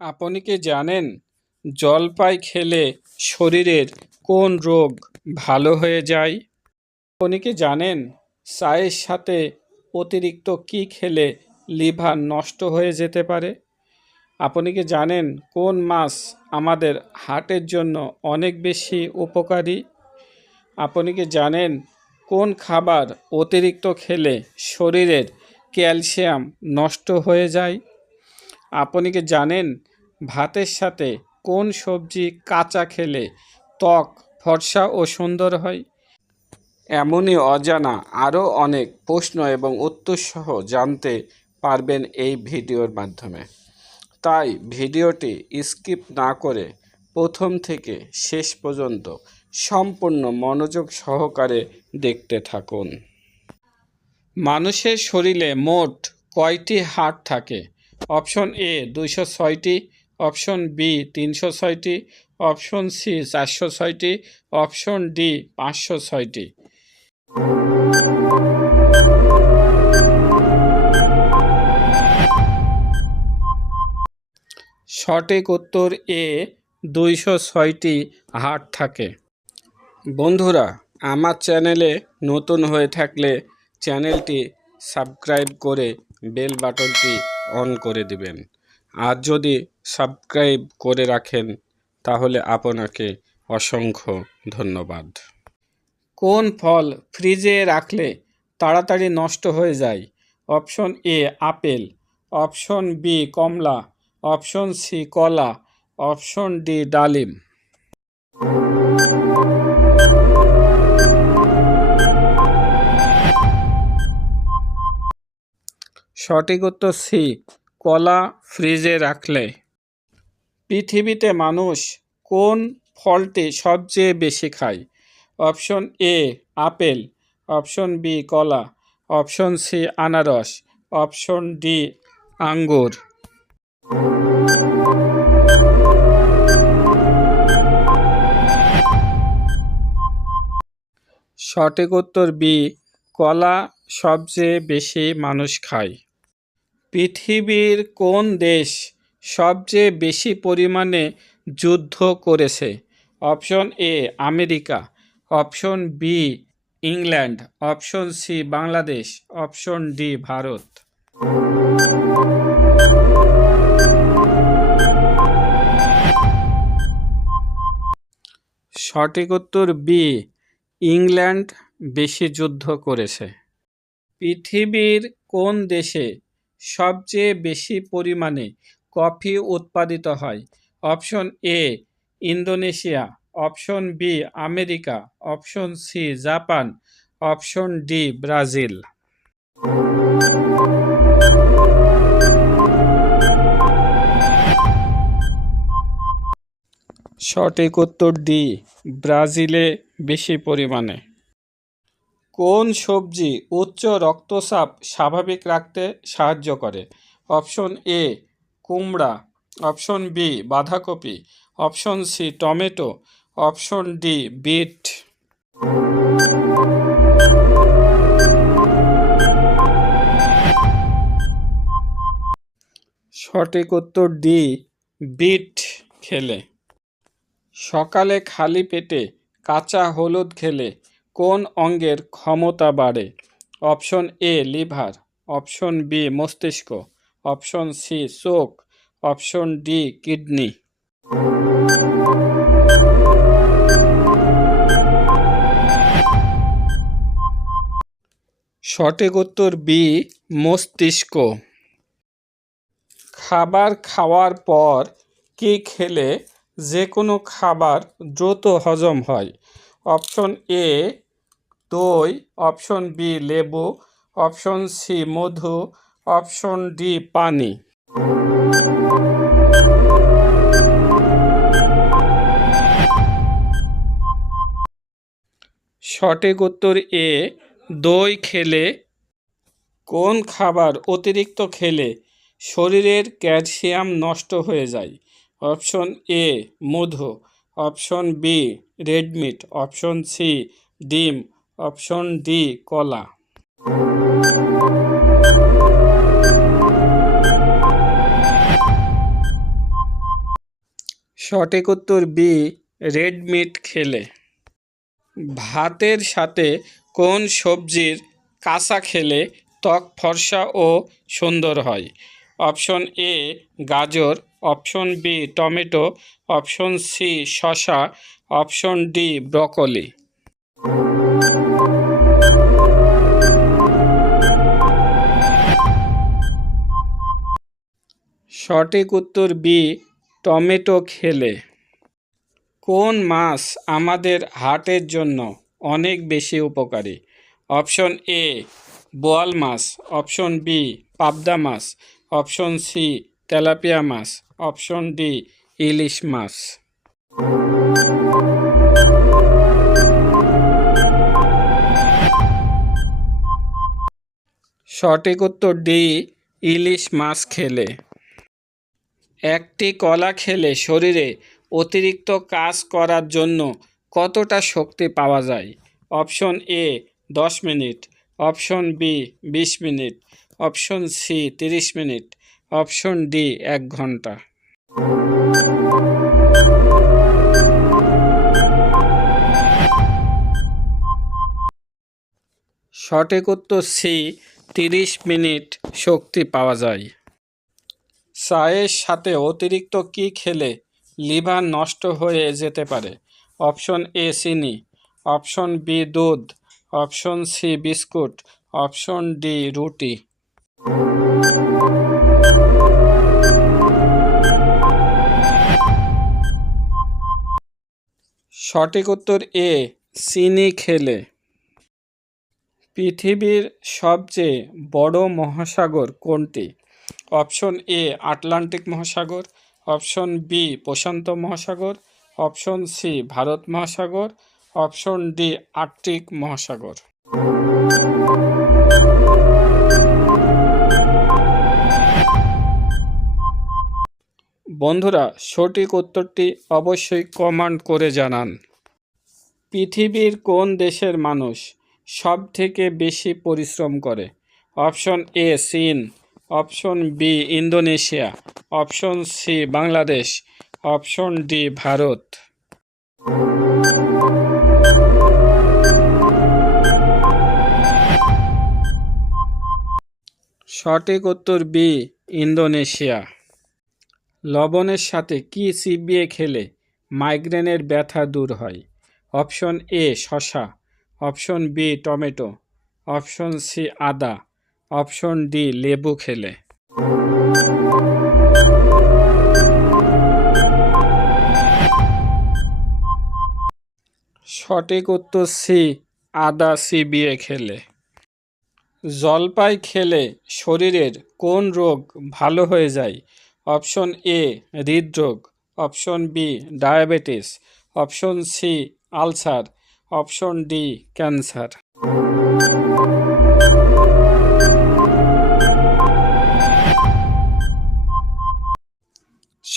আপনি কি জানেন জলপাই খেলে শরীরের কোন রোগ ভালো হয়ে যায়? আপনি কি জানেন চায়ের সাথে অতিরিক্ত কি খেলে লিভার নষ্ট হয়ে যেতে পারে? আপনি কি জানেন কোন মাছ আমাদের হার্টের জন্য অনেক বেশি উপকারী? আপনি কি জানেন কোন খাবার অতিরিক্ত খেলে শরীরের ক্যালসিয়াম নষ্ট হয়ে যায়? আপনি কি জানেন ভাতের সাথে কোন সবজি কাঁচা খেলে ত্বক ফর্সা ও সুন্দর হয়? এমনই অজানা আরও অনেক প্রশ্ন এবং উত্তর সহ জানতে পারবেন এই ভিডিওর মাধ্যমে। তাই ভিডিওটি স্কিপ না করে প্রথম থেকে শেষ পর্যন্ত সম্পূর্ণ মনোযোগ সহকারে দেখতে থাকুন। মানুষের শরীরে মোট কয়টি হাড় থাকে? অপশন এ দুইশো ছয়টি, অপশন বি তিনশো ছয়টি, অপশন সি চারশো ছয়টি, অপশন ডি পাঁচশো ছয়টি। সঠিক উত্তর এ দুইশো ছয়টি হাট থাকে। বন্ধুরা, আমার চ্যানেলে নতুন হয়ে থাকলে চ্যানেলটি সাবস্ক্রাইব করে বেল বাটনটি অন করে দিবেন। আর যদি সাবস্ক্রাইব করে রাখেন, তাহলে আপনাকে অসংখ্য ধন্যবাদ। কোন ফল ফ্রিজে রাখলে তাড়াতাড়ি নষ্ট হয়ে যায়? Option A, apple. Option B, কমলা। অপশন সি, কলা। অপশন ডি, ডালিম। সঠিক উত্তর সি, কলা ফ্রিজে রাখলে। পৃথিবীতে মানুষ কোন ফলটি সবচেয়ে বেশি খায়? Option A, apple. Option B, কলা। অপশন সি, আনারস। অপশন ডি, আঙ্গুর। সঠিক উত্তর বি, কলা সবচেয়ে বেশি মানুষ খায়। পৃথিবীর কোন দেশ সবচেয়ে বেশি পরিমাণে যুদ্ধ করেছে? Option A, America. Option B, England. Option C, Bangladesh. Option D, Bharat. সঠিক উত্তর বি, ইংল্যান্ড। বেশি যুদ্ধ করেছে। পৃথিবীর কোন দেশে সবচেয়ে বেশি পরিমাণে কফি উৎপাদিত হয়। Option A Indonesia. Option B America. Option C Japan. Option D Brazil. সঠিক উত্তর ডি ব্রাজিলে বেশি পরিমাণে। কোন সবজি উচ্চ রক্তচাপ স্বাভাবিক রাখতে সাহায্য করে? অপশন এ, কুমড়া। অপশন বি, বাঁধাকপি। Option C, tomato. Option D, beet. সঠিক উত্তর ডি, বিট খেলে। সকালে খালি পেটে কাঁচা হলুদ খেলে। কোন অঙ্গের ক্ষমতা বাড়ে? Option A, liver. Option B, মস্তিষ্ক। অপশন সি, চোখ। Option D, kidney. সঠিক উত্তর বি, মস্তিষ্ক। খাবার খাওয়ার পর কি খেলে যে কোনো খাবার দ্রুত হজম হয়? অপশন এ দই, অপশন বি লেবু, অপশন সি মধু, অপশন ডি পানি। সঠিক উত্তর এ, দই খেলে কোন খাবার অতিরিক্ত খেলে শরীরের ক্যালসিয়াম নষ্ট হয়ে যায়? Option A, Madhu, option B red meat option C ডিম অপশন ডি, কলা। সঠিক উত্তর বি, রেড মিট খেলে। ভাতের সাথে কোন সবজির কাঁচা খেলে ত্বক ফর্সা ও সুন্দর হয়? অপশন এ, গাজর। Option B, tomato. Option C, শসা। Option D, broccoli. সঠিক উত্তর বি, টমেটো খেলে। কোন মাছ আমাদের হার্টের জন্য অনেক বেশি উপকারী? অপশন এ, বোয়াল মাছ। অপশন বি, পাবদা মাছ। অপশন সি, তেলাপিয়া মাছ। অপশন ডি, ইলিশ মাছ। সঠিক উত্তর ডি, ইলিশ মাছ খেলে। একটি কলা খেলে শরীরে অতিরিক্ত কাজ করার জন্য কতটা শক্তি পাওয়া যায়? অপশন এ, দশ মিনিট। অপশন বি, বিশ মিনিট। অপশন সি, তিরিশ মিনিট। অপশন ডি, এক ঘণ্টা। সঠিক উত্তর সি, তিরিশ মিনিট শক্তি পাওয়া যায়। চায়ের সাথে অতিরিক্ত কি খেলে লিভার নষ্ট হয়ে যেতে পারে? অপশন এ, চিনি। অপশন বি, দুধ। Option C, biscuit. Option D, রুটি। সঠিক উত্তর এ, চিনি খেলে। পৃথিবীর সবচেয়ে বড় মহাসাগর কোনটি? অপশন এ, আটলান্টিক মহাসাগর। অপশন বি, প্রশান্ত মহাসাগর। অপশন সি, ভারত মহাসাগর। অপশন ডি, আর্কটিক মহাসাগর। বন্ধুরা, সঠিক উত্তরটি অবশ্যই কমান্ড করে জানান। পৃথিবীর কোন দেশের মানুষ সব থেকে বেশি পরিশ্রম করে? অপশন এ, চীন। Option B Indonesia, option C Bangladesh, option D Bharat. সঠিক উত্তর বি ইন্দোনেশিয়া। লবণের সাথে কি চিবিয়ে খেলে মাইগ্রেনের ব্যথা দূর হয়? অপশন এ শশা option B tomato, option C আদা। অপশন ডি, লেবু খেলে। সঠিক উত্তর সি, আদা চিবিয়ে খেলে। জলপাই খেলে শরীরের কোন রোগ ভালো হয়ে যায়? অপশন এ, হৃদরোগ। Option B, diabetes. Option C, ulcer. Option D, cancer.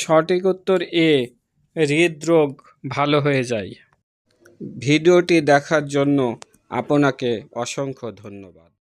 সঠিক উত্তর এ হৃদরোগ ভালো হয়ে যায়। ভিডিওটি দেখার জন্য আপনাকে অসংখ্য ধন্যবাদ।